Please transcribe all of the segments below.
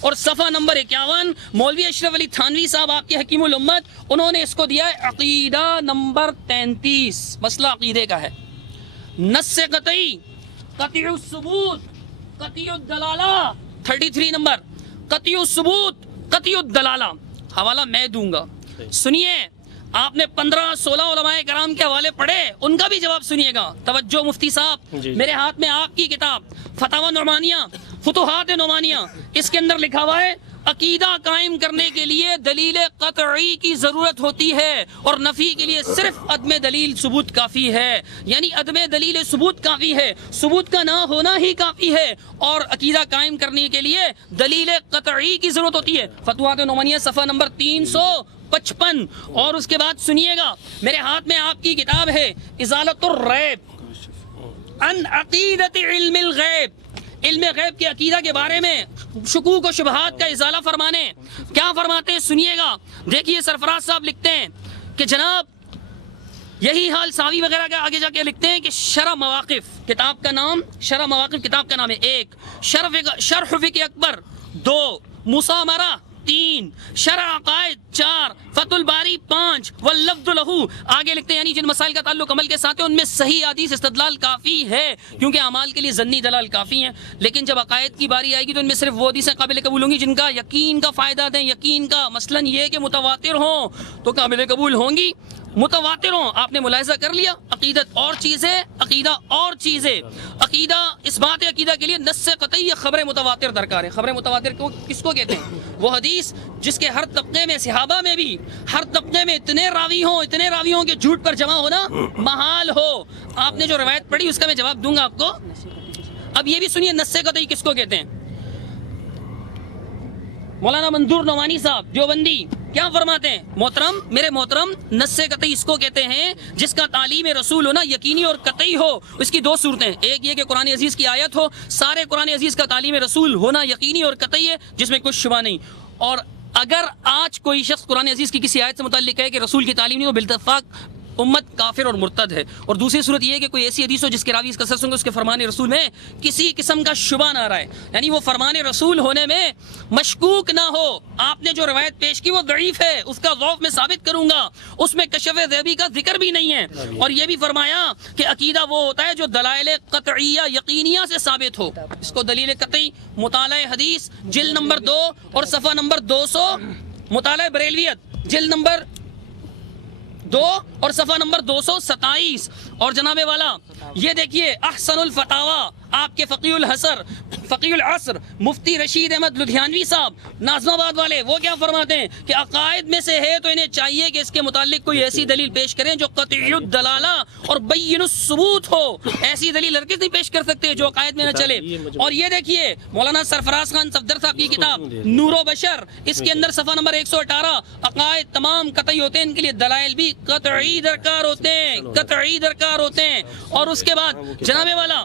اور صفحہ نمبر 51 مولوی اشرف علی تھانوی صاحب آپ کے حکیم الامت، انہوں نے اس کو دیا ہے عقیدہ نمبر 33، مسئلہ عقیدے کا ہے۔ نص قطعی، قطعی الثبوت، قطعی الدلالہ، 33 نمبر، قطعی الثبوت، قطعی الدلالہ، حوالہ میں دوں گا، سنیے۔ آپ نے 15-16 علماء کرام کے حوالے پڑھے، ان کا بھی جواب سنیے گا۔ توجہ مفتی صاحب، میرے ہاتھ میں آپ کی کتاب فتاوی نعمانیہ، فتوحات نعمانیہ، اس کے اندر لکھا ہوا ہے عقیدہ قائم کرنے کے لیے دلیل قطعی کی ضرورت ہوتی ہے اور نفی کے لیے صرف عدم دلیل ثبوت کافی ہے، یعنی عدم دلیل ثبوت کافی ہے، ثبوت کا نہ ہونا ہی کافی ہے، اور عقیدہ قائم کرنے کے لیے دلیل قطعی کی ضرورت ہوتی ہے۔ فتوحات نعمانیہ صفحہ نمبر 355۔ اور اس کے بعد سنیے گا، میرے ہاتھ میں آپ کی کتاب ہے ازالۃ الریب عن عقیدۃ علم الغیب، علم غیب کے عقیدہ کے بارے میں شکوک و شبہات کا ازالہ فرمانے، کیا فرماتے ہیں سنیے گا۔ دیکھیے سرفراز صاحب لکھتے ہیں کہ جناب یہی حال ساوی وغیرہ کا آگے جا کے لکھتے ہیں کہ شرح مواقف، کتاب کا نام شرح مواقف، کتاب کا نام ہے 1، شرح فقہ اکبر 2، مسامرہ 3، شرح عقائد 4، فتح الباری 5، واللفظ لہو، آگے لکھتے ہیں یعنی جن مسائل کا تعلق عمل کے ساتھ ہے ان میں صحیح حدیث استدلال کافی ہے، کیونکہ اعمال کے لیے ظنی دلال کافی ہیں، لیکن جب عقائد کی باری آئے گی تو ان میں صرف وہ حدیثیں قابل قبول ہوں گی جن کا یقین کا فائدہ دیں، یقین کا، مثلا یہ کہ متواتر ہوں تو قابل قبول ہوں گی، متواتر ہوں۔ آپ نے ملاحظہ کر لیا، عقیدت اور چیز ہے، عقیدہ اور چیز ہے۔ عقیدہ، اس بات عقیدہ کے لیے نص قطعی یا خبر متواتر درکار ہے۔ خبر متواتر کو کس کو کہتے ہیں؟ وہ حدیث جس کے ہر طبقے میں، صحابہ میں بھی ہر طبقے میں اتنے راوی ہوں کہ جھوٹ پر جمع ہونا محال ہو۔ آپ نے جو روایت پڑھی اس کا میں جواب دوں گا آپ کو۔ اب یہ بھی سنیے نص قطعی کس کو کہتے ہیں۔ مولانا منظور نعمانی صاحب دیوبندی کیا فرماتے ہیں؟ محترم، میرے محترم، نص قطعی اس کو کہتے ہیں جس کا تعلیم رسول ہونا یقینی اور قطعی ہو۔ اس کی دو صورتیں، ایک یہ کہ قرآن عزیز کی آیت ہو، سارے قرآن عزیز کا تعلیم رسول ہونا یقینی اور قطعی ہے جس میں کچھ شبہ نہیں، اور اگر آج کوئی شخص قرآن عزیز کی کسی آیت سے متعلق ہے کہ رسول کی تعلیم نہیں ہو، بالاتفاق امت کافر اور مرتد ہے۔ اور دوسری صورت یہ ہے کہ کوئی ایسی حدیث ہو جس کے راوی اس کثرت ہوں گے، اس کے فرمان رسول میں کسی قسم کا شبہ نہ رہے، یعنی وہ فرمان رسول ہونے میں مشکوک نہ ہو۔ آپ نے جو روایت پیش کی وہ ضعیف ہے، اس کا ضعف میں ثابت کروں گا، اس میں کشف ذیبی کا ذکر بھی نہیں ہے۔ اور یہ بھی فرمایا کہ عقیدہ وہ ہوتا ہے جو دلائل قطعیہ یقینیہ سے ثابت ہو۔ اس کو دلیل قطعی مطالعہ حدیث جلد نمبر 2 اور صفحہ نمبر 200، مطالعہ بریلویت جلد نمبر 2 اور صفحہ نمبر 227۔ اور جناب والا یہ دیکھیے احسن الفتاوی، آپ کے فقیہ العصر مفتی رشید احمد لدھیانوی صاحب ناظم آباد والے، وہ کیا فرماتے ہیں کہ عقائد میں سے ہے تو انہیں چاہیے کہ اس کے متعلق کوئی ایسی دلیل پیش کریں جو قطعی الدلالہ اور بین الثبوت ہو۔ ایسی دلیل ہرگز نہیں پیش کر سکتے جو عقائد میں نہ چلے۔ اور یہ دیکھیے مولانا سرفراز خان صفدر صاحب کی کتاب نور و بشر، اس کے اندر صفحہ نمبر 118، عقائد تمام قطعی ہوتے ہیں، ان کے لیے دلائل بھی قطعی درکار ہوتے ہیں، قطعی درکار ہوتے ہیں۔ اور اس کے بعد جناب والا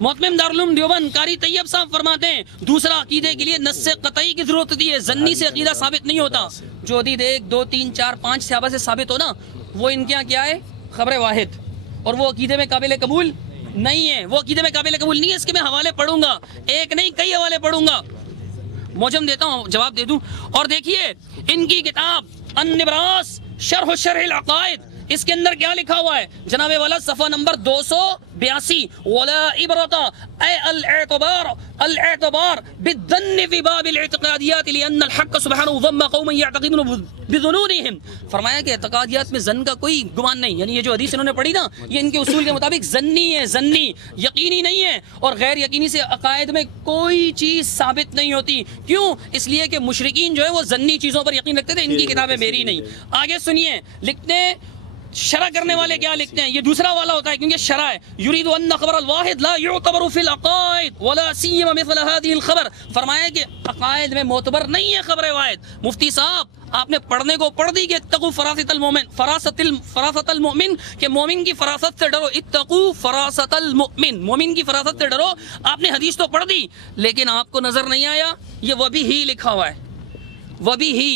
محتمم دارالعلوم دیوبند قاری طیب صاحب فرماتے ہیں دوسرا عقیدے کے لیے نص قطعی کی ضرورت ہوتی ہے، ظنی سے عقیدہ ثابت نہیں ہوتا۔ جو حدیث 1 2 3 4 5 صحابہ سے ثابت ہو نا، وہ ان کے یہاں کیا ہے؟ خبر واحد، اور وہ عقیدے میں قابل قبول نہیں ہے، وہ عقیدے میں قابل قبول نہیں ہے۔ اس کے میں حوالے پڑھوں گا، ایک نہیں کئی حوالے پڑھوں گا، موجم دیتا ہوں جواب دے دوں۔ اور دیکھیے ان کی کتاب النبراس شرح العقائد، اس کے اندر کیا لکھا ہوا ہے جناب والا؟ صفحہ نمبر 282، ولا عبرت اے الاعتبار بالظن في باب الاعتقادیات لان الحق سبحانه ضم قوم يعتقدون بظنونهم۔ فرمایا کہ اعتقادیات میں ظن کا کوئی گمان نہیں، یعنی یہ جو حدیث انہوں نے پڑھی نا، یہ ان کے اصول کے مطابق ظنی ہے، ظنی، یقینی نہیں ہے، اور غیر یقینی سے عقائد میں کوئی چیز ثابت نہیں ہوتی۔ کیوں؟ اس لیے کہ مشرکین جو ہے وہ ظنی چیزوں پر یقین رکھتے تھے، ان کی کتابیں میری نہیں۔ آگے سنیے، لکھتے ہیں شرح کرنے والے کیا لکھتے ہیں، یہ دوسرا والا ہوتا ہے کیونکہ شرح ہے۔ یرید ان خبر الواحد لا يعتبر في العقائد ولا سيما مثل هذه الخبر، فرمایا کہ عقائد میں معتبر نہیں ہے خبر واحد۔ مفتی صاحب آپ نے پڑھنے کو پڑھ دی کہ اتقوا فراست المؤمن، فراست المؤمن، کہ مومن کی فراست سے ڈرو، اتقوا فراست المؤمن، مومن کی فراست سے ڈرو۔ آپ نے حدیث تو پڑھ دی لیکن آپ کو نظر نہیں آیا یہ وبی ہی لکھا ہوا ہے، وبی ہی،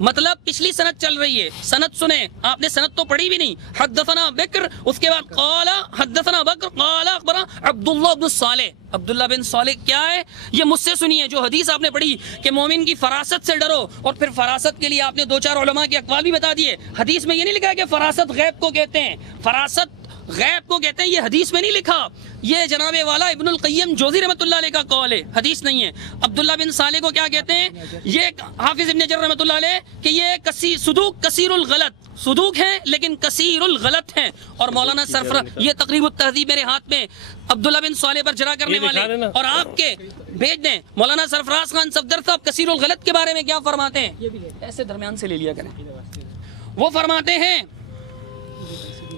مطلب پچھلی سند چل رہی ہے، سند سنیں، آپ نے سند تو پڑھی بھی نہیں. حدثنا بکر، اس کے بعد قال حدثنا بکر قال اخبرنا عبداللہ بن صالح. عبداللہ بن صالح کیا ہے؟ یہ مجھ سے سنیے. جو حدیث آپ نے پڑھی کہ مومن کی فراست سے ڈرو، اور پھر فراست کے لیے آپ نے 2-4 علماء کے اقوال بھی بتا دیے. حدیث میں یہ نہیں لکھا ہے کہ فراست غیب کو کہتے ہیں، فراست غیب کو کہتے ہیں، یہ حدیث میں نہیں لکھا. یہ جناب والا ابن القیم جوزی رحمۃ اللہ علیہ کا قول ہے، حدیث نہیں ہے. عبداللہ بن صالح کو کیا کہتے ہیں؟ یہ حافظ ابن حجر رحمۃ اللہ علیہ کہ یہ صدوق کثیر الغلط، صدوق ہیں لیکن کثیر الغلط ہیں. اور مولانا سرفراز، یہ تقریب التہذیب میرے ہاتھ میں، عبداللہ بن صالح پر جرا کرنے والے، اور آپ کے بھیج دیں مولانا سرفراز خان صفدر صاحب کثیر الغلط کے بارے میں کیا فرماتے ہیں، ایسے درمیان سے لے لیا کریں. وہ فرماتے ہیں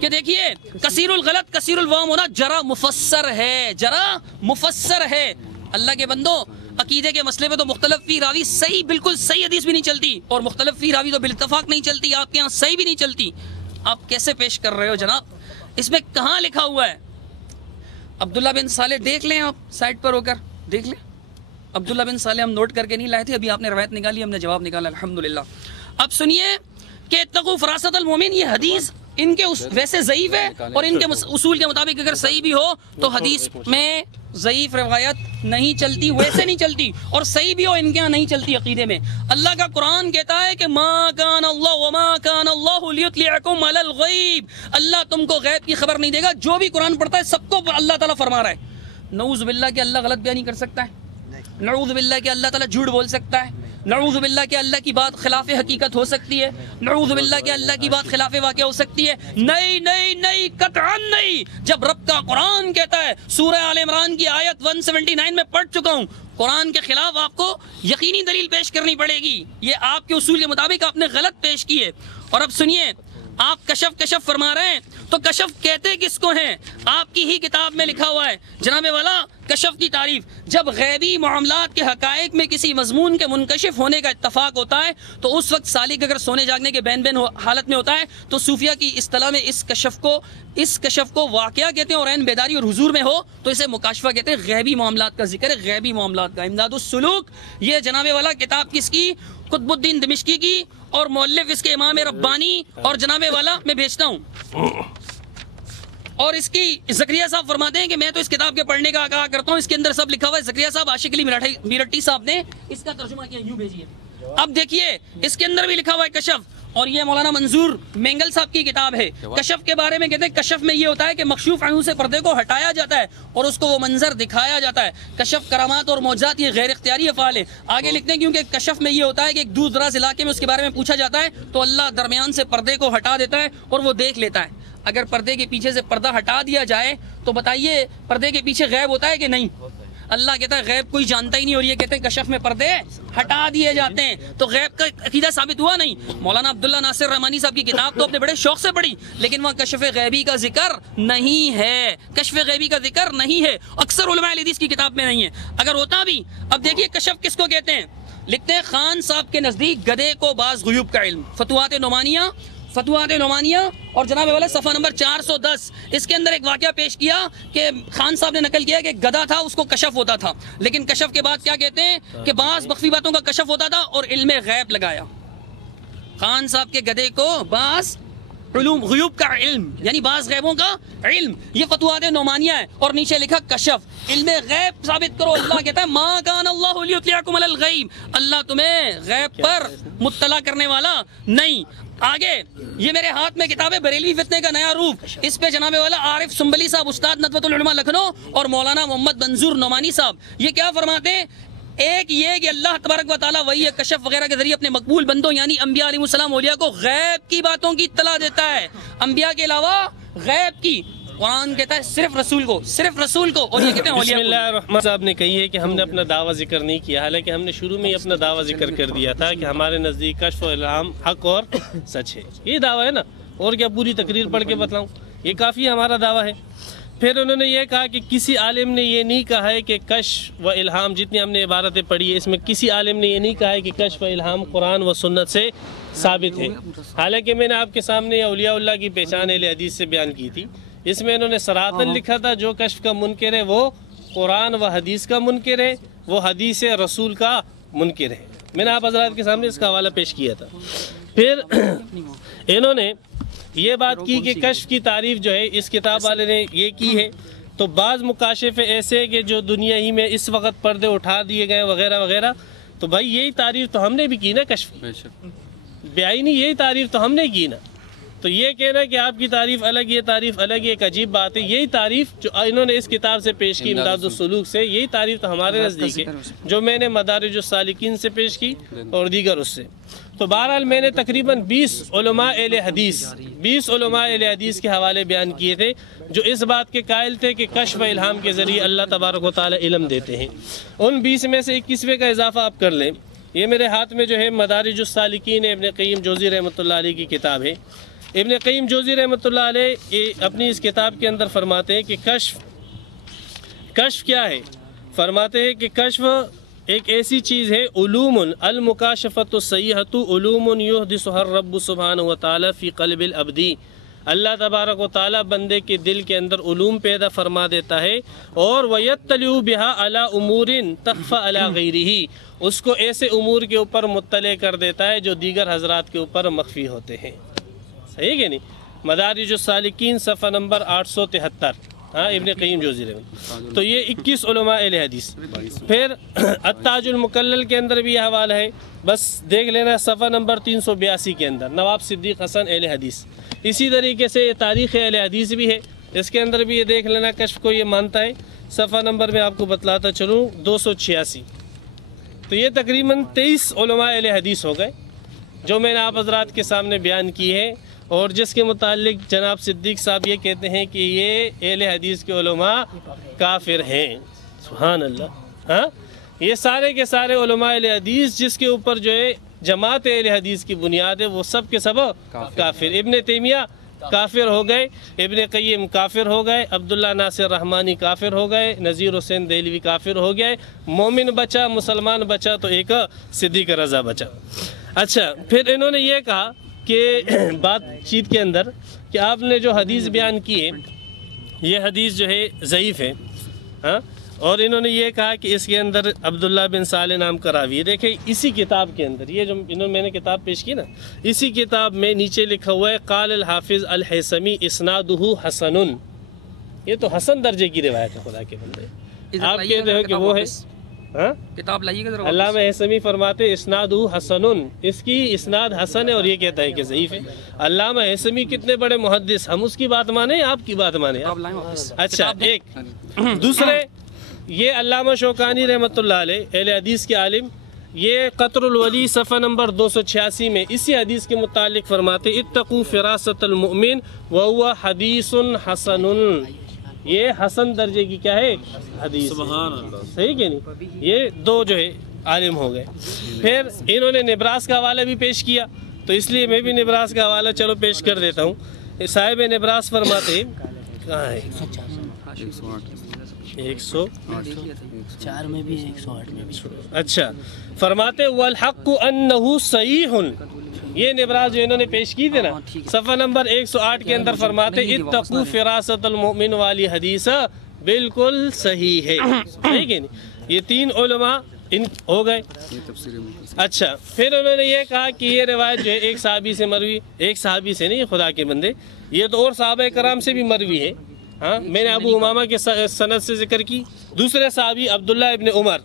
کہ دیکھیے کثیر الغلط کثیر الوام ہونا جرا مفسر ہے، جرا مفسر ہے. اللہ کے بندو، عقیدے کے مسئلے پہ تو مختلف فی راوی صحیح، بالکل صحیح حدیث بھی نہیں چلتی، اور مختلف فی راوی تو بالاتفاق نہیں چلتی. آپ کے یہاں صحیح بھی نہیں چلتی. آپ کیسے پیش کر رہے ہو جناب؟ اس میں کہاں لکھا ہوا ہے؟ عبداللہ بن صالح دیکھ لیں، آپ سائٹ پر ہو کر دیکھ لیں. عبداللہ بن صالح ہم نوٹ کر کے نہیں لائے تھے، ابھی آپ نے روایت نکالی، ہم نے جواب نکالا الحمدللہ. اب سنیے کہ اتقوا فراست المومن، یہ حدیث ان کے ویسے ضعیف ہے، اور ان کے اصول کے مطابق اگر صحیح بھی ہو تو حدیث میں ضعیف روایت نہیں چلتی، ویسے نہیں چلتی، اور صحیح بھی ہو ان کے یہاں نہیں چلتی عقیدے میں. اللہ کا قرآن کہتا ہے کہ ما کان اللہ وما کان اللہ لیطلعکم علی الغیب، اللہ تم کو غیب کی خبر نہیں دے گا. جو بھی قرآن پڑھتا ہے سب کو اللہ تعالیٰ فرما رہا ہے. نعوذ باللہ کہ اللہ غلط بیانی کر سکتا ہے، نعوذ باللہ کہ اللہ تعالیٰ جھوٹ بول سکتا ہے، نعوذ باللہ کہ اللہ کی بات خلاف حقیقت ہو سکتی ہے، نعوذ باللہ کہ اللہ کی بات خلاف واقع ہو سکتی ہے. نہیں قطعاً نہیں. جب رب کا قرآن کہتا ہے، سورہ آل عمران کی آیت 179 میں پڑھ چکا ہوں، قرآن کے خلاف آپ کو یقینی دلیل پیش کرنی پڑے گی. یہ آپ کے اصول کے مطابق آپ نے غلط پیش کی ہے. اور اب سنیے، آپ کشف فرما رہے ہیں، تو کشف کہتے کس کو ہیں؟ آپ کی ہی کتاب میں لکھا ہوا ہے جناب والا کشف کی تعریف. جب غیبی معاملات کے حقائق میں کسی مضمون کے منکشف ہونے کا اتفاق ہوتا ہے تو اس وقت سالک اگر سونے جاگنے کے بین حالت میں ہوتا ہے تو صوفیہ کی اصطلاح میں اس کشف کو واقعہ کہتے ہیں، اور عین بیداری اور حضور میں ہو تو اسے مکاشفہ کہتے ہیں. غیبی معاملات کا ذکر ہے، غیبی معاملات کا. امداد السلوک، یہ جناب والا کتاب کس کی؟ قطب الدین دمشقی کی، اور مؤلف اس کے امام ربانی، اور جناب والا میں بھیجتا ہوں. اور اس کی زکریا صاحب فرماتے ہیں کہ میں تو اس کتاب کے پڑھنے کا کہا کرتا ہوں، اس کے اندر سب لکھا ہوا ہے. زکریا صاحب عاشق علی میرٹھی صاحب نے اس کا ترجمہ کیا، یوں بھیجیے. اب دیکھیے اس کے اندر بھی لکھا ہوا ہے کشف، اور یہ مولانا منظور مینگل صاحب کی کتاب ہے. کشف کے بارے میں کہتے ہیں کشف میں یہ ہوتا ہے کہ مکشوف عنہ سے پردے کو ہٹایا جاتا ہے اور اس کو وہ منظر دکھایا جاتا ہے. کشف کرامات اور معجزات یہ غیر اختیاری افعال ہے. آگے لکھتے ہیں کیونکہ کشف میں یہ ہوتا ہے کہ ایک دور دراز علاقے میں اس کے بارے میں پوچھا جاتا ہے تو اللہ درمیان سے پردے کو ہٹا دیتا ہے اور وہ دیکھ لیتا ہے. اگر پردے کے پیچھے سے پردہ ہٹا دیا جائے تو بتائیے پردے کے پیچھے غیب ہوتا ہے کہ نہیں؟ اللہ کہتا ہے غیب کوئی جانتا ہی نہیں، اور یہ کہتے ہیں کشف میں پردے ہٹا دیے جاتے ہیں. تو غیب کا عقیدہ ثابت ہوا نہیں. مولانا عبداللہ ناصر رحمانی صاحب کی کتاب تو اپنے بڑے شوق سے پڑھی، لیکن وہاں کشف غیبی کا ذکر نہیں ہے، کشف غیبی کا ذکر نہیں ہے. اکثر علماء حدیث کی کتاب میں نہیں ہے. اگر ہوتا بھی، اب دیکھیے کشف کس کو کہتے ہیں. لکھتے ہیں خان صاحب کے نزدیک گدھے کو بعض غیوب کا علم. فتوحات نعمانیہ اور جناب والا صفحہ نمبر 410، اس کے اندر ایک واقعہ پیش کیا کہ خان صاحب نے نقل کیا کہ گدھا تھا، اس کو کشف ہوتا تھا، لیکن کشف کے بعد کیا کہتے ہیں کہ بعض مخفی باتوں کا کشف ہوتا تھا اور علم غیب لگایا. خان صاحب کے گدھے کو بعض علوم غیوب کا علم، یعنی بعض غیبوں کا علم، یہ فتوحات نعمانیہ ہے. اور نیچے لکھا کشف، علم غیب ثابت کرو. اللہ کہتا ہے ما کان اللہ لیطلعکم علی الغیب، اللہ تمہیں غیب پر مطلع کرنے والا نہیں. آگے یہ میرے ہاتھ میں کتاب ہے بریلوی فتنے کا نیا روپ، اس پہ جناب والا عارف سنبلی صاحب استاد ندوۃ العلماء لکھنؤ اور مولانا محمد منظور نعمانی صاحب یہ کیا فرماتے ہیں. ایک یہ کہ اللہ تبارک و تعالیٰ وہی کشف وغیرہ کے ذریعے اپنے مقبول بندوں یعنی انبیاء علیہ السلام اولیاء کو غیب کی باتوں کی اطلاع دیتا ہے، انبیاء کے علاوہ غیب کی. قرآن کہتا ہے صرف رسول کو، اور یہ کہتے ہیں بسم اللہ الرحمن صاحب نے کہی ہے کہ ہم نے اپنا دعویٰ ذکر نہیں کیا، حالانکہ ہم نے شروع میں ہی اپنا دعویٰ ذکر کر دیا تھا کہ ہمارے نزدیک کشف و الہام حق اور سچ ہے. یہ دعویٰ ہے نا، اور کیا پوری تقریر پڑھ کے بتلاؤں؟ یہ کافی ہمارا دعویٰ ہے. پھر انہوں نے یہ کہا کہ کسی عالم نے یہ نہیں کہا ہے کہ کشف و الہام، جتنی ہم نے عبارتیں پڑھی ہے اس میں کسی عالم نے یہ نہیں کہا ہے کہ کشف و الہام قرآن و سنت سے ثابت ہے. حالانکہ میں نے آپ کے سامنے اولیاء اللہ کی پہچان اہل حدیث سے بیان کی تھی. اس میں انہوں نے صراحتاً لکھا تھا جو کشف کا منکر ہے وہ قرآن و حدیث کا منکر ہے، وہ حدیث رسول کا منکر ہے. میں نے آپ حضرات کے سامنے اس کا حوالہ پیش کیا تھا۔ پھر انہوں نے یہ بات کی کہ کشف کی تعریف جو ہے اس کتاب والے نے یہ کی ہے، تو بعض مکاشفے ایسے کہ جو دنیا ہی میں اس وقت پردے اٹھا دیے گئے وغیرہ وغیرہ، تو بھائی یہی تعریف تو ہم نے بھی کی نا کشف کی، بیائی یہی تعریف تو ہم نے کی نا۔ تو یہ کہنا کہ آپ کی تعریف الگ، یہ تعریف الگ، یہ ایک عجیب بات ہے۔ یہی تعریف جو انہوں نے اس کتاب سے پیش کی امداد السلوک سے، یہی تعریف تو ہمارے نزدیک ہے جو میں نے مدارج السالکین سے پیش کی اور دیگر اس سے۔ تو بہرحال میں نے تقریباً 20 علماء اہل حدیث کے حوالے بیان کیے تھے جو اس بات کے قائل تھے کہ کشف و الہام کے ذریعے اللہ تبارک و تعالی علم دیتے ہیں۔ ان 20 میں سے 21ویں کا اضافہ آپ کر لیں۔ یہ میرے ہاتھ میں جو ہے مدارج السالکین ابن قیم جوزی رحمۃ اللہ علیہ کی کتاب ہے۔ ابن قیم جوزی رحمۃ اللہ علیہ اپنی اس کتاب کے اندر فرماتے ہیں کہ کشف کیا ہے؟ فرماتے ہیں کہ کشف ایک ایسی چیز ہے، علوم المکاشفۃ الصحیحۃ علوم یحدثها الرب سبحانہ و تعالی فی قلب العبد۔ اللہ تبارک و تعالی بندے کے دل کے اندر علوم پیدا فرما دیتا ہے، اور ویطلع بها علی امور تخفى علی غیرہ، اس کو ایسے امور کے اوپر مطلع کر دیتا ہے جو دیگر حضرات کے اوپر مخفی ہوتے ہیں۔ صحیح کہ نہیں؟ مدارج السالکین صفحہ نمبر 873، ابن قیم جوزی رحمۃ۔ تو یہ 21 علماء اہل حدیث۔ پھر التاج المکلل کے اندر بھی یہ حوالہ ہے، بس دیکھ لینا صفحہ نمبر 382 کے اندر، نواب صدیق حسن اہل حدیث۔ اسی طریقے سے یہ تاریخ اہل حدیث بھی ہے، اس کے اندر بھی یہ دیکھ لینا، کشف کو یہ مانتا ہے۔ صفحہ نمبر میں آپ کو بتلاتا چلوں 286۔ تو یہ تقریباً 23 علماء اہل حدیث ہو گئے جو میں نے آپ حضرات کے سامنے بیان کی ہے، اور جس کے متعلق جناب صدیق صاحب یہ کہتے ہیں کہ یہ اہل حدیث کے علماء کافر ہیں۔ سبحان اللہ۔ یہ سارے کے سارے علماء اہل حدیث جس کے اوپر جو ہے جماعت اہل حدیث کی بنیاد ہے، وہ سب کے سب کافر۔ ابن تیمیہ کافر ہو گئے، ابن قیم کافر ہو گئے، عبداللہ ناصر رحمانی کافر ہو گئے، نذیر حسین دہلوی کافر ہو گئے، مومن بچا، مسلمان بچا تو ایک صدیق رضا بچا۔ اچھا، پھر انہوں نے یہ کہا کہ بات چیت کے اندر کہ آپ نے جو حدیث بیان کی ہے یہ حدیث جو ہے ضعیف ہے، اور انہوں نے یہ کہا کہ اس کے اندر عبداللہ بن صالح نام کا راوی ہے۔ دیکھیں اسی کتاب کے اندر، یہ جو میں نے کتاب پیش کی نا، اسی کتاب میں نیچے لکھا ہوا ہے قال الحافظ الحیثمی اسنادہ حسن۔ یہ تو حسن درجے کی روایت ہے، خدا کے بندے۔ آپ کہتے ہو کہ وہ ہے، کتاب لائیے گا ذرا۔ علامہ حیثمی فرماتے اسناد حسن، اس کی اسناد حسن ہے، اور یہ کہتا ہے کہ ضعیف ہے۔ علامہ حیثمی کتنے بڑے محدث، ہم اس کی بات مانیں، آپ کی بات مانیں۔ اچھا، ایک دوسرے یہ علامہ شوکانی رحمۃ اللہ علیہ اہل حدیث کے عالم، یہ قطر الولی صفحہ نمبر 286 میں اسی حدیث کے متعلق فرماتے اتقوا فراست المؤمن وهو حدیث حسن۔ یہ حسن درجے کی کیا ہے؟ حدیث۔ سبحان اللہ۔ صحیح کہ نہیں؟ یہ دو جو ہے عالم ہو گئے۔ پھر انہوں نے نبراس کا حوالہ بھی پیش کیا، تو اس لیے میں بھی نبراس کا حوالہ چلو پیش کر دیتا ہوں۔ صاحب نبراس فرماتے، کہاں ہے؟ 104 میں بھی 108 میں بھی۔ اچھا، فرماتے والحق انہ صحیح، یہ نبراس جو انہوں نے پیش کی تھی نا، صفحہ نمبر 108 کے اندر فرماتے اتقوا فراست المؤمن والی حدیث بالکل صحیح ہے۔ صحیح کہ نہیں؟ یہ 3 علماء ہو گئے۔ اچھا، پھر انہوں نے یہ کہا کہ یہ روایت جو ہے ایک صحابی سے مروی، ایک صحابی سے نہیں، خدا کے بندے، یہ تو اور صحابہ کرام سے بھی مروی ہے۔ میں نے ابو امامہ کے سند سے ذکر کی۔ دوسرے صحابی عبداللہ ابن عمر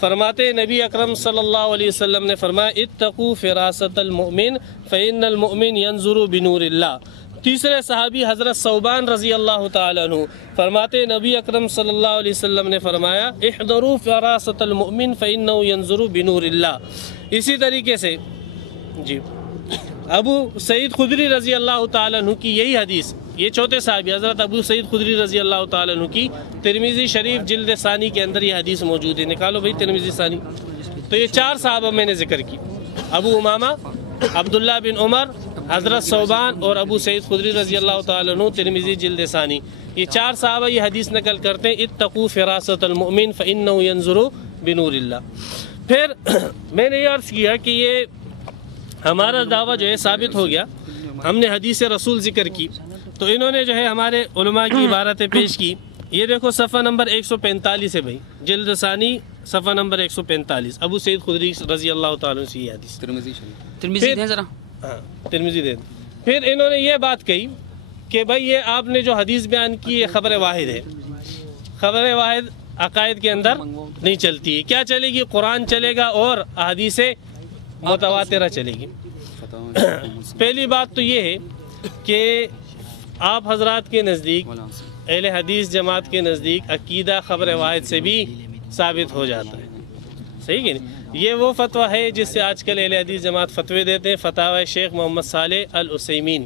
فرماتے نبی اکرم صلی اللہ علیہ وسلم نے فرمایا اتقوا فراست المؤمن فإن المؤمن ينظر بنور اللہ۔ تیسرے صحابی حضرت ثوبان رضی اللہ تعالیٰ عنہ فرماتے نبی اکرم صلی اللہ علیہ وسلم نے فرمایا احذروا فراست المؤمن فإنه ينظر بنور اللہ۔ اسی طریقے سے جی ابو سعید خدری رضی اللہ تعالیٰ عنہ کی یہی حدیث، یہ چوتھے صحابی حضرت ابو سعید خدری رضی اللہ تعالیٰ عنہ کی ترمذی شریف جلد ثانی کے اندر یہ حدیث موجود ہے۔ نکالو بھائی ترمذی ثانی۔ تو یہ 4 صحابہ میں نے ذکر کی، ابو امامہ، عبداللہ بن عمر، حضرت ثوبان اور ابو سعید خدری رضی اللہ تعالیٰ عنہ ترمذی جلد ثانی۔ یہ 4 صحابہ یہ حدیث نقل کرتے ہیں اتقوا فراست المؤمن فإنه ينظر بنور اللہ۔ پھر میں نے یہ عرض کیا کہ یہ ہمارا دعویٰ جو ہے ثابت ہو گیا، ہم نے حدیث رسول ذکر کی، تو انہوں نے جو ہے ہمارے علماء کی عبارتیں پیش کی۔ یہ دیکھو صفحہ نمبر 145 ہے بھائی، جلد ثانی صفحہ نمبر 145 ابو سعید خدری رضی اللہ تعالیٰ عنہ سے یہ حدیث. ترمذی دیں ذرا. ہاں ترمذی دے. پھر انہوں نے یہ بات کہی کہ بھائی یہ آپ نے جو حدیث بیان کی ہے خبر واحد ہے. خبر واحد عقائد کے اندر نہیں چلتی ہے. کیا چلے گی؟ قرآن چلے گا اور احادیث متواترہ چلے گی. پہلی بات تو یہ ہے کہ آپ حضرات کے نزدیک اہل حدیث جماعت کے نزدیک عقیدہ خبر واحد سے بھی ثابت ہو جاتا ہے. صحیح کہ نہیں؟ یہ وہ فتویٰ ہے جس سے آج کل اہل حدیث جماعت فتوے دیتے ہیں. فتاوی شیخ محمد صالح العثیمین،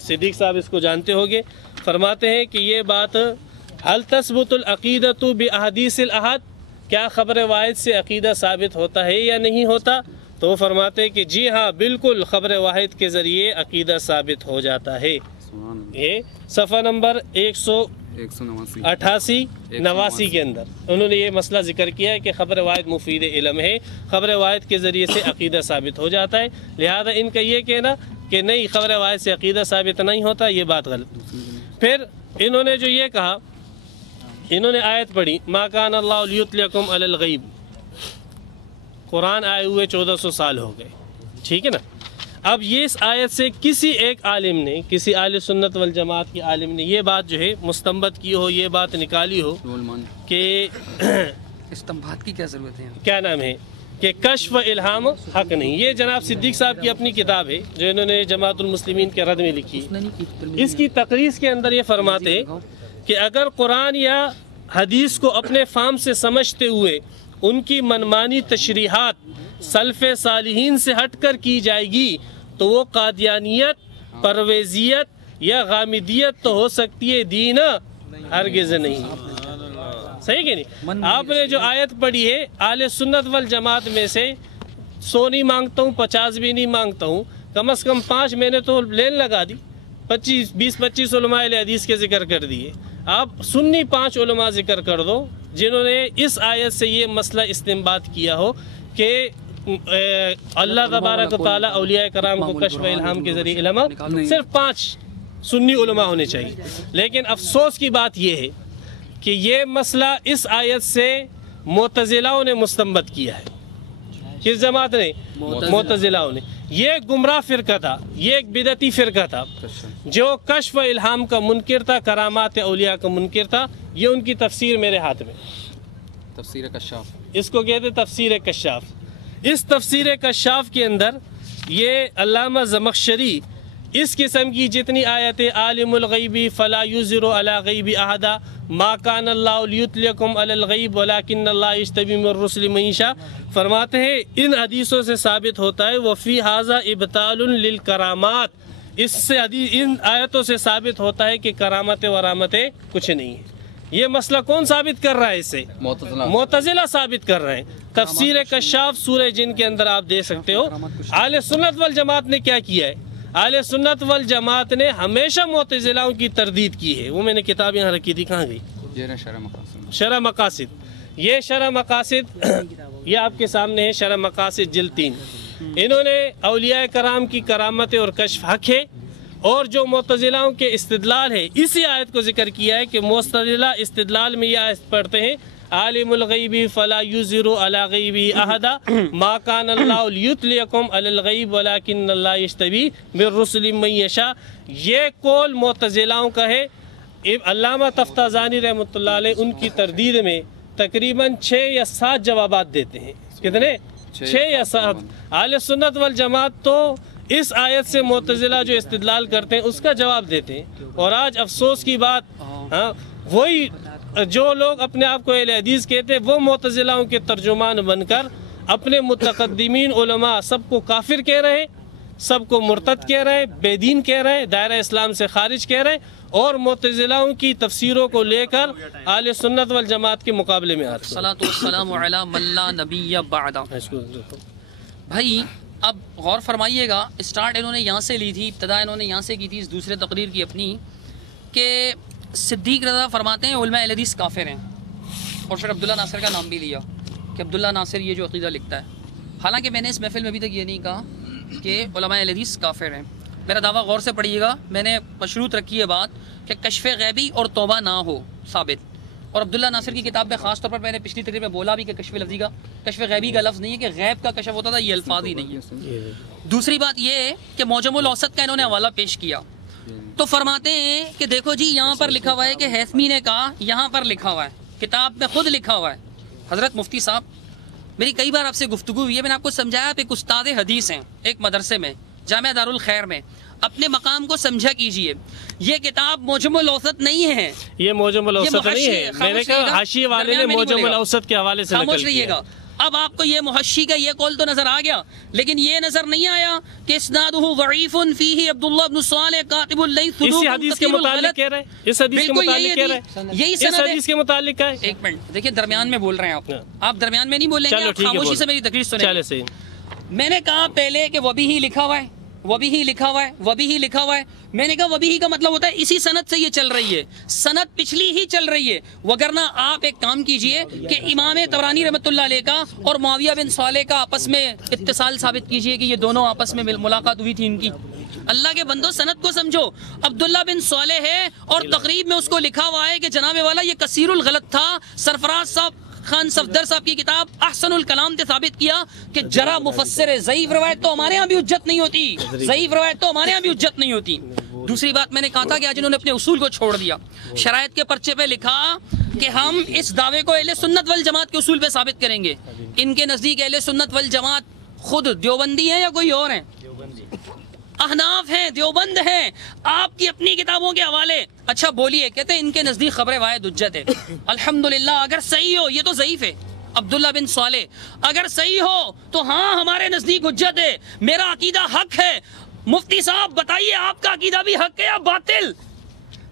صدیق صاحب اس کو جانتے ہوگے، فرماتے ہیں کہ یہ بات هل تثبت العقیدۃ باحادیث الاحاد، کیا خبر واحد سے عقیدہ ثابت ہوتا ہے یا نہیں ہوتا؟ تو وہ فرماتے ہیں کہ جی ہاں بالکل خبر واحد کے ذریعے عقیدہ ثابت ہو جاتا ہے. یہ صفحہ نمبر 188 89 کے اندر انہوں نے یہ مسئلہ ذکر کیا ہے کہ خبر واحد مفید علم ہے، خبر واحد کے ذریعے سے عقیدہ ثابت ہو جاتا ہے. لہذا ان کا یہ کہنا کہ نہیں خبر واحد سے عقیدہ ثابت نہیں ہوتا، یہ بات غلط. پھر انہوں نے جو یہ کہا، انہوں نے آیت پڑھی ما کان اللہ لیطلعکم علی الغیب، قرآن آئے ہوئے 1400 سال ہو گئے، ٹھیک ہے نا. اب یہ اس آیت سے کسی ایک عالم نے، کسی اہل سنت والجماعت کے عالم نے یہ بات جو ہے مستنبط کی ہو، یہ بات نکالی ہو کہ استنباط کی کیا ضرورت ہے؟ کیا نام ہے کہ کشف الہام حق نہیں. یہ جناب صدیق صاحب کی اپنی کتاب ہے جو انہوں نے جماعت المسلمین کے رد میں لکھی. اس کی تقریض کے اندر یہ فرماتے ہیں کہ اگر قرآن یا حدیث کو اپنے فہم سے سمجھتے ہوئے ان کی منمانی تشریحات سلف صالحین سے ہٹ کر کی جائے گی تو وہ قادیانیت، پرویزیت یا غامدیت تو ہو سکتی ہے، دین ہرگز نہیں. صحیح کہ نہیں؟ آپ نے جو آیت پڑھی ہے اہل سنت والجماعت میں سے 100 نہیں مانگتا ہوں، 50 بھی نہیں مانگتا ہوں، کم از کم 5 میں نے تو لین لگا دی. 20-25 علماء اہل حدیث کے ذکر کر دیے. آپ سنی 5 علماء ذکر کر دو جنہوں نے اس آیت سے یہ مسئلہ استنباط کیا ہو کہ اللہ تبارک و تعالیٰ اولیاء کرام کو کشف الہام کے ذریعے علم. صرف 5 سنی علماء ہونے چاہیے. لیکن افسوس کی بات یہ ہے کہ یہ مسئلہ اس آیت سے معتزلہ نے مستنبط کیا ہے. کس جماعت نے؟ معتزلہ نے. یہ ایک گمراہ فرقہ تھا، یہ ایک بدعتی فرقہ تھا جو کشف الہام کا منکر تھا، کرامات اولیاء کا منکر تھا. یہ ان کی تفسیر میرے ہاتھ میں، تفسیر کشاف، اس کو کہتے تفسیر کشاف. اس تفسیر کشاف کے اندر یہ علامہ زمخشری اس قسم کی جتنی آیتیں عالم الغیبی فلا یظہر علی غیب احدا، ما کان اللہ لیطلعکم علی الغیب ولکن اللہ یجتبی من الرسل من یشاء، فرماتے ہیں ان حدیثوں سے ثابت ہوتا ہے وفی ھذا ابطال للکرامات، اس سے ان آیتوں سے ثابت ہوتا ہے کہ کرامت ورامتیں کچھ نہیں ہیں. یہ مسئلہ کون ثابت کر رہا ہے؟ اسے معتزلہ ثابت کر رہے ہیں. تفسیر کشاف سورہ جن کے اندر آپ دیکھ سکتے ہو. اہل سنت والجماعت نے کیا کیا ہے؟ اہل سنت والجماعت نے ہمیشہ معتزلہ کی تردید کی ہے. وہ میں نے کتاب یہاں رکھی تھی، کہاں گئی؟ شرح مقاصد. یہ شرح مقاصد یہ آپ کے سامنے ہے، شرح مقاصد جلد 3. انہوں نے اولیاء کرام کی کرامت اور کشف حق ہے، اور جو معتزلہ کے استدلال ہے اسی آیت کو ذکر کیا ہے کہ معتزلہ استدلال میں یہ آیت پڑھتے ہیں عالم الغیب فلا یظہر علی غیب احدا، ما کان اللہ لیطلعکم علی الغیب ولکن اللہ یجتبی من رسل من یشاء. یہ قول معتزلہ کا ہے. علامہ تفتازانی رحمۃ اللہ علیہ ان کی تردید میں تقریباً 6 یا 7 جوابات دیتے ہیں. کتنے؟ 6 یا 7. اہل سنت والجماعت تو اس آیت سے معتزلہ جو استدلال کرتے ہیں اس کا جواب دیتے ہیں. اور آج افسوس کی بات، وہی جو لوگ اپنے آپ کو اہل حدیث کہتے ہیں وہ معتزلہ کے ترجمان بن کر اپنے متقدمین علماء سب کو کافر کہہ رہے ہیں، سب کو مرتد کہہ رہے ہیں، بے دین کہہ رہے ہیں، دائرہ اسلام سے خارج کہہ رہے ہیں، اور معتزلہ کی تفسیروں کو لے کر اہل سنت والجماعت کے مقابلے میں آتے ہیں. الصلاۃ والسلام علی من لا نبی بعد. بھائی اب غور فرمائیے گا، اسٹارٹ انہوں نے یہاں سے لی تھی، ابتدا انہوں نے یہاں سے کی تھی اس دوسرے تقریر کی اپنی، کہ صدیق رضا فرماتے ہیں علماء اہل حدیث کافر ہیں، اور پھر عبداللہ ناصر کا نام بھی لیا کہ عبداللہ ناصر یہ جو عقیدہ لکھتا ہے. حالانکہ میں نے اس محفل میں ابھی تک یہ نہیں کہا کہ علماء اہل حدیث کافر ہیں. میرا دعویٰ غور سے پڑھیے گا، میں نے مشروط رکھی ہے بات کہ کشف غیبی اور توبہ نہ ہو ثابت، اور عبداللہ ناصر کی کتاب میں خاص طور پر میں نے پچھلی تقریر میں بولا بھی کہ کشف لفظی کا کشف غیبی کا لفظ نہیں ہے کہ غیب کا کشف ہوتا تھا، یہ الفاظ ہی نہیں ہے۔ دوسری بات یہ ہے کہ معجم الاوسط کا انہوں نے حوالہ پیش کیا تو فرماتے ہیں کہ دیکھو جی یہاں پر لکھا ہوا ہے کہ ہیثمی نے کہا، یہاں پر لکھا ہوا ہے کتاب میں خود لکھا ہوا ہے۔ حضرت مفتی صاحب میری کئی بار آپ سے گفتگو ہوئی ہے، میں نے آپ کو سمجھایا آپ ایک استاد حدیث ہیں ایک مدرسے میں جامعہ دارالخیر میں، اپنے مقام کو سمجھا کیجئے، یہ کتاب معجم الاوسط نہیں ہے، یہ معجم الاوسط نہیں ہے، میں نے کہا حاشیے والے نے معجم الاوسط کے حوالے سے خاموش نقل رہیے کیا۔ گا۔ اب آپ کو یہ محشی کا یہ قول تو نظر آ گیا، لیکن یہ نظر نہیں آیا کہ اسنادہ ضعیف فیہ عبداللہ بن صالح کاتب اللیث اسی حدیث کے متعلق کہہ رہے ہیں، اس حدیث کے متعلق کہہ رہے ہیں، یہی اس سند ہے۔ حدیث کے متعلق ہے۔ ایک منٹ دیکھیے، درمیان میں بول رہے ہیں آپ درمیان میں نہیں بولیں گے، آپ خاموشی سے میری تقریر سنیں۔ چلے صحیح۔ میں نے کہا پہلے کہ وبی ہی لکھا ہوا ہے، وبی ہی لکھا ہوا ہے، وبی ہی لکھا ہوا ہے، میں نے کہا وبی ہی کا مطلب ہوتا ہے اسی سند سے یہ چل رہی ہے، سند پچھلی ہی چل رہی ہے، وگرنہ آپ ایک کام کیجئے کہ امام طبرانی رحمۃ اللہ علیہ کا اور معاویہ بن صالح کا آپس میں اتصال ثابت کیجئے کہ یہ دونوں آپس میں ملاقات ہوئی تھی ان کی۔ اللہ کے بندو سند کو سمجھو، عبداللہ بن صالح ہے اور تقریب میں اس کو لکھا ہوا ہے کہ جناب والا یہ کثیر الغلط تھا، سرفراز صاحب خان صفدر صاحب کی کتاب احسن الکلام سے ثابت کیا کہ جرا مفسر ہے، ضعیف روایت تو ہمارے ہاں بھی حجت نہیں ہوتی، ضعیف روایت تو ہمارے ہاں بھی حجت نہیں ہوتی۔ دوسری بات میں نے کہا تھا کہ آج انہوں نے اپنے اصول کو چھوڑ دیا، شرائط کے پرچے پہ لکھا کہ ہم اس دعوے کو اہل سنت والجماعت کے اصول پہ ثابت کریں گے۔ ان کے نزدیک اہل سنت والجماعت خود دیوبندی ہیں یا کوئی اور ہیں؟ احناف ہیں، دیوبند ہیں، آپ کی اپنی کتابوں کے حوالے۔ اچھا بولیے، کہتے ہیں ان کے نزدیک خبر واحد حجت ہے۔ الحمدللہ اگر صحیح ہو، یہ تو ضعیف ہے عبداللہ بن صالح، اگر صحیح ہو تو ہاں ہمارے نزدیک حجت ہے، میرا عقیدہ حق ہے۔ مفتی صاحب بتائیے آپ کا عقیدہ بھی حق ہے یا باطل؟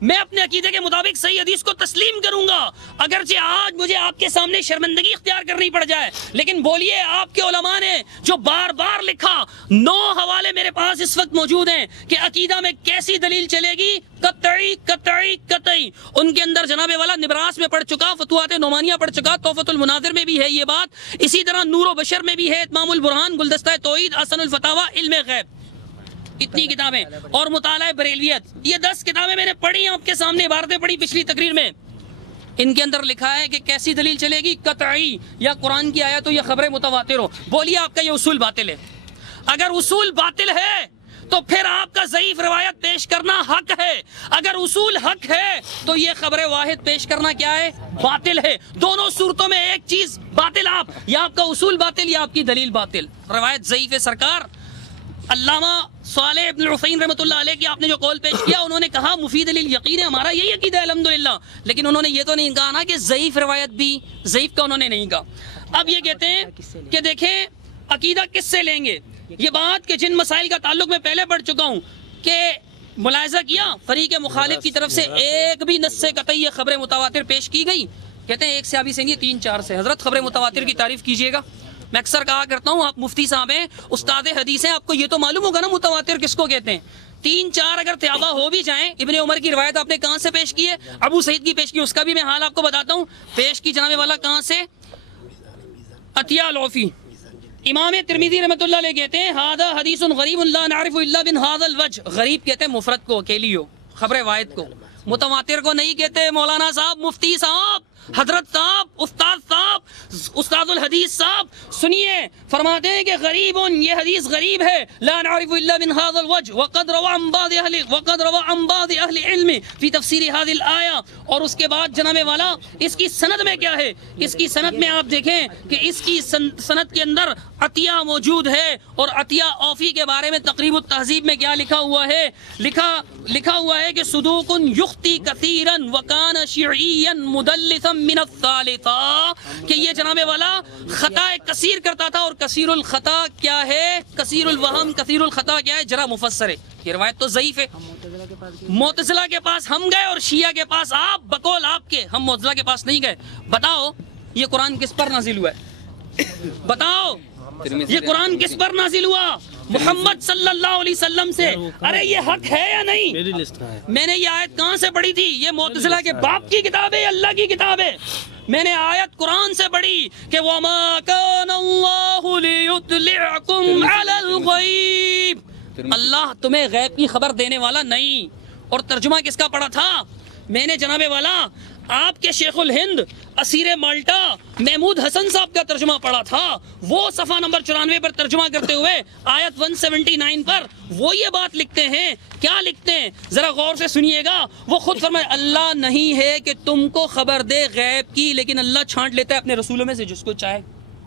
میں اپنے عقیدے کے مطابق صحیح حدیث کو تسلیم کروں گا، اگرچہ آج مجھے آپ کے سامنے شرمندگی اختیار کرنی پڑ جائے، لیکن بولیے آپ کے علماء نے جو بار بار لکھا، 9 حوالے میرے پاس اس وقت موجود ہیں کہ عقیدہ میں کیسی دلیل چلے گی، قطعی قطعی قطعی۔ ان کے اندر جناب والا نبراس میں پڑھ چکا، فتوحات نعمانیہ پڑھ چکا، تحفۃ المناظر میں بھی ہے یہ بات، اسی طرح نور و بشر میں بھی ہے، اتمام البرہان، گلدستہ توحید، احسن الفتاوی، علم غیب، اتنی کتابیں، اور مطالعہ بریلویت، یہ 10 کتابیں میں نے پڑھی ہیں، آپ کے سامنے عبارتیں پڑھی پچھلی تقریر میں۔ ان کے اندر لکھا ہے کہ کیسی دلیل چلے گی، قطعی، یا قرآن کی آیت ہو یا خبر متواتر ہو۔ بولیے آپ کا یہ اصول باطل ہے؟ اگر اصول باطل ہے تو پھر آپ کا ضعیف روایت پیش کرنا حق ہے، اگر اصول حق ہے تو یہ خبر واحد پیش کرنا کیا ہے؟ باطل ہے۔ دونوں صورتوں میں ایک چیز باطل، آپ یا آپ کا اصول باطل یا آپ کی دلیل باطل، روایت ضعیف ہے۔ سرکار علامہ صالح ابن العثیمین رحمۃ اللہ علیہ کی آپ نے جو قول پیش کیا، انہوں نے کہا مفید للیقین ہے، ہمارا یہی عقیدہ ہے الحمدللہ، لیکن انہوں نے یہ تو نہیں کہا نا کہ ضعیف روایت بھی، ضعیف کا انہوں نے نہیں کہا۔ اب یہ کہتے ہیں کہ دیکھیں عقیدہ کس سے لیں گے، یہ بات کہ جن مسائل کا تعلق میں پہلے پڑھ چکا ہوں کہ ملاحظہ کیا فریق مخالف کی طرف سے ایک بھی نص قطعی خبر متواتر پیش کی گئی، کہتے ہیں ایک صحابی سے نہیں 3-4 سے۔ حضرت خبر متواتر کی تعریف کیجئے گا، میں اکثر کہا کرتا ہوں آپ مفتی صاحب ہیں، استاد حدیث ہیں، آپ کو یہ تو معلوم ہوگا نا متواتر کس کو کہتے ہیں۔ 3-4 اگر تیابہ ہو بھی جائیں، ابن عمر کی روایت آپ نے کہاں سے پیش کی ہے؟ ابو سعید کی پیش کی، اس کا بھی میں حال آپ کو بتاتا ہوں، پیش کی جناب والا کہاں سے؟ عطیہ العوفی۔ امام ترمذی رحمۃ اللہ علیہ کہتے ہیں ھذا حدیث غریب لا نعرف الا من ھذا الوجه، غریب کہتے ہیں مفرد کو، اکیلی ہو، خبر واحد کو، متواتر کو نہیں کہتے۔ مولانا صاحب، مفتی صاحب، حضرت صاحب، استاد صاحب، استاد الحدیث صاحب سنیے، فرماتے ہیں کہ غریب، یہ حدیث غریب ہے، لا نعرف الا من هذا الوجه وقد روى عن بعض اهل العلم في تفسير هذه الايه۔ اور اس کے بعد جناب والا اس کی سند میں کیا ہے؟ اس کی سند میں آپ دیکھیں کہ اس کی سند کے اندر عطیہ موجود ہے، اور عطیہ اوفی کے بارے میں تقریب التہذیب میں کیا لکھا ہوا ہے؟ لکھا ہوا ہے کہ صدوق یخطی کثیرا وکان شیعیا مدلسا من الثالثہ، کہ یہ جناب والا خطا کثیر کرتا تھا، اور کثیر الخطا کیا ہے؟ کثیر الوہم، کثیر الخطا کیا ہے؟ جرا مفسر ہے۔ یہ روایت تو ضعیف ہے۔ معتزلہ کے پاس ہم گئے اور شیعہ کے پاس آپ، بقول آپ کے، ہم معتزلہ کے پاس نہیں گئے۔ بتاؤ یہ قرآن کس پر نازل ہوا ہے؟ بتاؤ یہ قرآن کس پر نازل ہوا؟ محمد صلی اللہ علیہ وسلم سے۔ ارے یہ حق ہے یا نہیں؟ میں نے یہ آیت کہاں سے پڑھی تھی؟ یہ معتزلہ کے باپ کی کتاب ہے، اللہ کی کتاب ہے۔ میں نے آیت قرآن سے پڑھی کہ وَمَا كَانَ اللَّهُ لِيُطْلِعَكُمْ عَلَى الْغَيْبِ، اللہ تمہیں غیب کی خبر دینے والا نہیں۔ اور ترجمہ کس کا پڑھا تھا؟ میں نے جناب والا آپ کے شیخ الہند اسیر مالٹا محمود حسن صاحب کا ترجمہ پڑھا تھا، وہ صفحہ نمبر 94 پر ترجمہ کرتے ہوئے آیت 179 پر وہ یہ بات لکھتے ہیں. کیا لکھتے ہیں ذرا غور سے سنیے گا. وہ خود فرمائے اللہ نہیں ہے کہ تم کو خبر دے غیب کی، لیکن اللہ چھانٹ لیتا ہے اپنے رسولوں میں سے جس کو چاہے.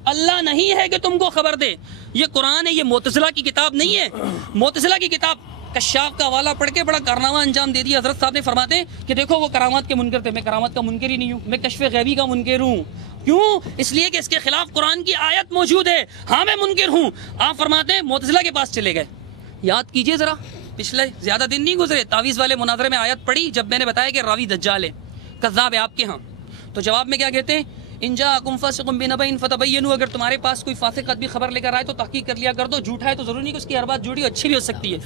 اللہ نہیں ہے کہ تم کو خبر دے. یہ قرآن ہے، یہ معتزلہ کی کتاب نہیں ہے. معتزلہ کی کتاب کشاف کا حوالہ پڑھ کے بڑا کارنامہ انجام دے دیا. حضرت صاحب نے فرماتے ہیں کہ دیکھو وہ کرامات کے منکر تھے، میں کرامات کا منکر ہی نہیں ہوں، میں کشف غیبی کا منکر ہوں. کیوں؟ اس لیے کہ اس کے خلاف قرآن کی آیت موجود ہے. ہاں میں منکر ہوں. آپ فرماتے ہیں معتزلہ کے پاس چلے گئے. یاد کیجئے ذرا، پچھلے زیادہ دن نہیں گزرے، تعویذ والے مناظرے میں آیت پڑھی جب میں نے بتایا کہ راوی دجال ہے، کذاب ہے آپ کے ہاں. تو جواب میں کیا کہتے ہیں؟ ان جاءکم فاسق بنبأ فتبینوا، اگر تمہارے پاس کوئی فاسق آدمی خبر لے کر آئے تو تحقیق کر لیا کر دو. جھوٹا ہے تو ضروری نہیں کہ اس کی ہر بات جھوٹی اچھی بھی ہو سکتی ہے.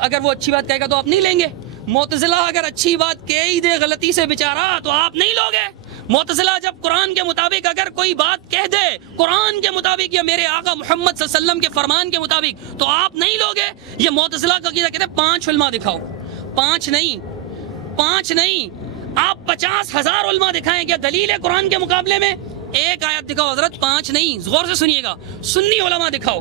اگر وہ اچھی بات کہے گا تو آپ نہیں لیں گے. معتزلہ اگر اچھی بات کہہ ہی دے غلطی سے بیچارہ تو آپ نہیں لوگے. معتزلہ جب قرآن کے مطابق اگر کوئی بات کہہ دے قرآن کے مطابق یا میرے آقا محمد صلی اللہ علیہ وسلم کے فرمان کے مطابق تو آپ نہیں لوگے. یہ معتزلہ کا عقیدہ. کہتے ہیں 5 علماء دکھاؤ. 5 نہیں آپ 50,000 علماء دکھائیں. کیا دلیل ہے قرآن کے مقابلے میں؟ ایک آیت دکھاؤ حضرت. 5 نہیں، غور سے سنیے گا. سنی علماء دکھاؤ.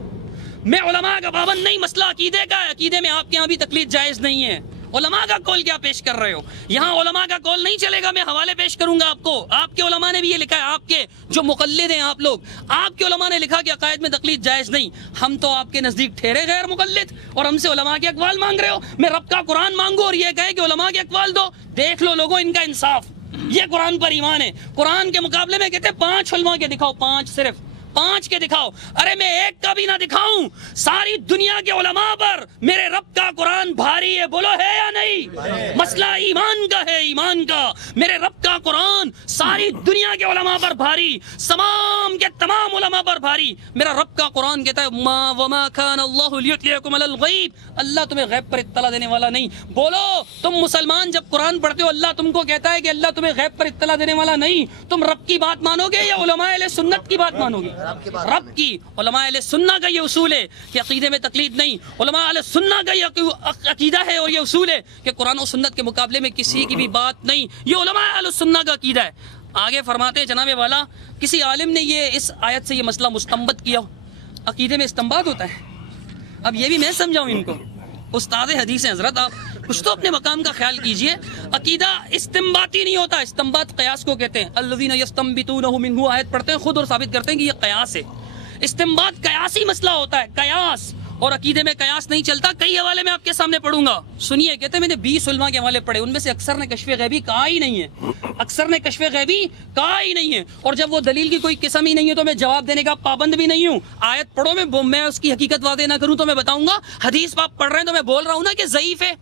میں علماء کا پابند نہیں، مسئلہ عقیدے کا ہے. عقیدے میں آپ کے یہاں بھی تقلید جائز نہیں ہے. علماء کا قول کیا پیش کر رہے ہو؟ یہاں علماء کا قول نہیں چلے گا. میں حوالے پیش کروں گا آپ کو. آپ کے علماء نے بھی یہ لکھا ہے، آپ کے جو مقلد ہیں آپ لوگ، آپ کے علماء نے لکھا کہ عقائد میں تقلید جائز نہیں. ہم تو آپ کے نزدیک ٹھہرے غیر مقلد اور ہم سے علماء کے اقوال مانگ رہے ہو. میں رب کا قرآن مانگو اور یہ کہے کہ علماء کے اقوال دو. دیکھ لو لوگوں ان کا انصاف. یہ قرآن پر ایمان ہے. قرآن کے مقابلے میں کہتے ہیں 5 علماء کے دکھاؤ. 5 صرف 5 کے دکھاؤ. ارے میں ایک کا بھی نہ دکھاؤں. ساری دنیا کے علماء پر میرے رب کا قرآن بھاری ہے. بولو ہے یا نہیں؟ مسئلہ ایمان کا ہے، ایمان کا. میرے رب کا قرآن ساری دنیا کے علماء پر بھاری، تمام کے تمام علماء پر بھاری. میرا رب کا قرآن کہتا ہے وما كان الله ليطلعكم على الغيب، اللہ تمہیں غیب پر اطلاع دینے والا نہیں. بولو تم مسلمان جب قرآن پڑھتے ہو اللہ تم کو کہتا ہے کہ اللہ تمہیں غیب پر اطلاع دینے والا نہیں، تم رب کی بات مانو گے یا علماء اہل سنت کی بات مانو گے؟ رب کی. علماء اہل سنت کا یہ اصول ہے کہ عقیدے میں تقلید نہیں. علماء اہل سنت کا یہ عقیدہ ہے اور یہ اصول ہے کہ قرآن و سنت کے مقابلے میں کسی کی بھی بات نہیں. یہ علماء اہل سنت کا عقیدہ ہے. آگے فرماتے ہیں جناب والا، کسی عالم نے یہ اس آیت سے یہ مسئلہ مستنبط کیا ہو. عقیدے میں استنباط ہوتا ہے. اب یہ بھی میں سمجھاؤں ان کو، استاد حدیث ہیں حضرت، آپ کچھ تو اپنے مقام کا خیال کیجئے. عقیدہ استنباطی نہیں ہوتا. استنباط قیاس کو کہتے ہیں. الذین یستنبطونہ منہ، آیت پڑھتے ہیں خود اور ثابت کرتے ہیں کہ یہ قیاس ہے. استنباط قیاسی مسئلہ ہوتا ہے، قیاس. اور عقیدے میں قیاس نہیں چلتا. کئی حوالے میں آپ کے سامنے پڑھوں گا. سنیے، کہتے ہیں میں نے 20 علماء کے حوالے پڑھے، ان میں سے اکثر نے کشف غیبی کہا ہی نہیں ہے. اکثر نے کشف غیبی کہا ہی نہیں ہے. اور جب وہ دلیل کی کوئی قسم ہی نہیں ہے تو میں جواب دینے کا پابند بھی نہیں ہوں. آیت پڑھو، میں اس کی حقیقت واضح نہ کروں تو میں بتاؤں گا. حدیث آپ پڑھ رہے ہیں تو میں بول رہا ہوں نا کہ ضعیف ہے.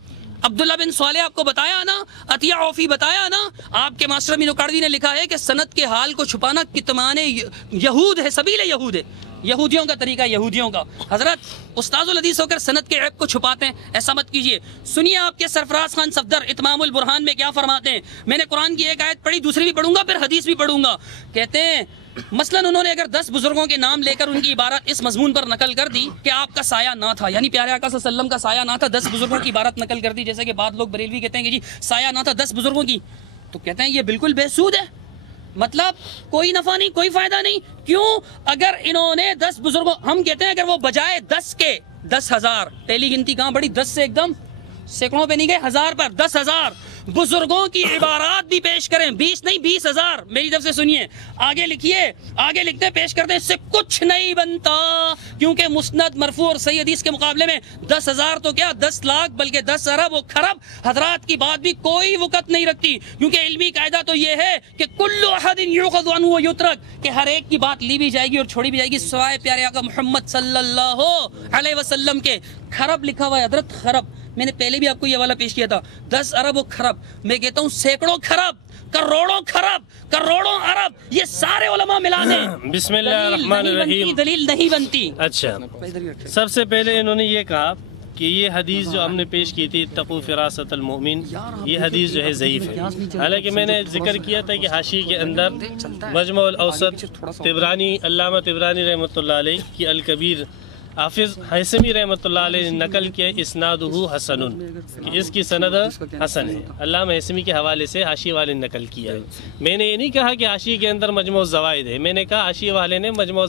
عبداللہ بن صالح آپ کو بتایا نا، عطیہ عوفی بتایا نا. آپ کے ماسٹر امین اکاڑوی نے لکھا ہے کہ سند کے حال کو چھپانا کتمان یہود ہے، سبیل یہود ہے. یہودیوں کا طریقہ، یہودیوں کا. حضرت استاذ الحدیث ہو کر سند کے عیب کو چھپاتے ہیں، ایسا مت کیجیے. سنیے آپ کے سرفراز خان صفدر اتمام البرہان میں کیا فرماتے ہیں. میں نے قرآن کی ایک آیت پڑھی، دوسری بھی پڑھوں گا، پھر حدیث بھی پڑھوں گا. کہتے ہیں مثلاً انہوں نے اگر 10 بزرگوں کے نام لے کر ان کی عبارت اس مضمون پر نقل کر دی کہ آپ کا سایہ نہ تھا، یعنی پیارے آقا صلی اللہ علیہ وسلم کا سایہ نہ تھا، 10 بزرگوں کی عبارت نقل کر دی، جیسے کہ بعض لوگ بریلوی کہتے ہیں کہ جی سایہ نہ تھا 10 بزرگوں کی، تو کہتے ہیں یہ بالکل بے سود ہے. مطلب کوئی نفع نہیں، کوئی فائدہ نہیں. کیوں؟ اگر انہوں نے 10 بزرگوں، ہم کہتے ہیں اگر وہ بجائے 10 کے 10,000، پہلی گنتی کہاں بڑی؟ 10 سے ایک دم سینکڑوں پہ نہیں گئے، 1000 پر 10,000 بزرگوں کی عبارات بھی پیش کریں. 20 نہیں 20,000. میری طرف سے سنیے، آگے لکھیے، آگے لکھتے پیش کرتے، اس سے کچھ نہیں بنتا. کیونکہ مسند مرفوع اور صحیح حدیث کے مقابلے میں 10,000 تو کیا 10 لاکھ بلکہ 10 ارب و خرب حضرات کی بات بھی کوئی وقت نہیں رکھتی. کیونکہ علمی قاعدہ تو یہ ہے کہ کل احد یؤخذ عنہ و یترک، کہ ہر ایک کی بات لی بھی جائے گی اور چھوڑی بھی جائے گی سوائے پیارے آقا محمد صلی اللہ علیہ وسلم کے. خرب لکھا ہوا ہے حضرت، خرب. میں نے پہلے بھی آپ کو یہ والا پیش کیا تھا. 10 ارب و خرب، میں کہتا ہوں سینکڑوں خرب، کروڑوں خرب، کروڑوں ارب، یہ سارے علماء ملا دیں. بسم اللہ الرحمن الرحیم. دلیل نہیں بنتی. اچھا، سب سے پہلے انہوں نے یہ کہا کہ یہ حدیث جو ہم نے پیش کی تھی اتقوا فراست المؤمن، یہ حدیث جو ہے ضعیف ہے. حالانکہ میں نے ذکر کیا تھا کہ حاشی کے اندر مجمع الاوسط طبرانی، علامہ طبرانی رحمۃ اللہ علیہ کی الکبیر حافظ حیثمی رحمۃ اللہ علیہ نے نقل کیا اسنادہ حسن، کہ اس کی سند حسن ہے۔ علامہ حیثمی کے حوالے سے حاشیے والے نے نقل کیا ہے۔ میں نے یہ نہیں کہا کہ حاشیے کے اندر مجموع الزوائد ہے، میں نے کہا حاشیے والے نے مجموع